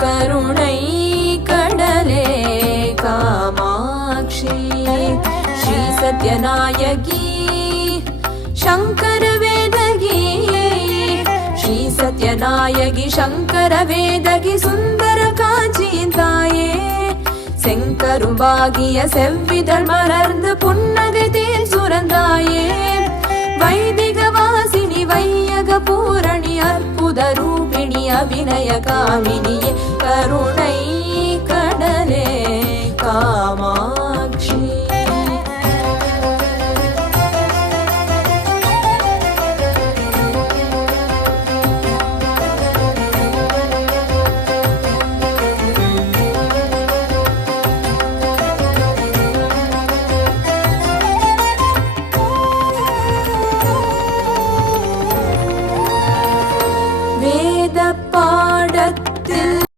கருணை கடலே காமாட்சி ஸ்ரீ சத்யநாயகி शंकर वेदगी श्री सत्यनायकि शंकर वेदगी सुंदर कांची ताये செங்கரும்பாகிய செவ்விதழ் மலர்ந்து புன்னகை தேன் சுரந்தாயே வைதிக வாசினி வையக பூரணி அற்புத ரூபிணி அபிநய காமினி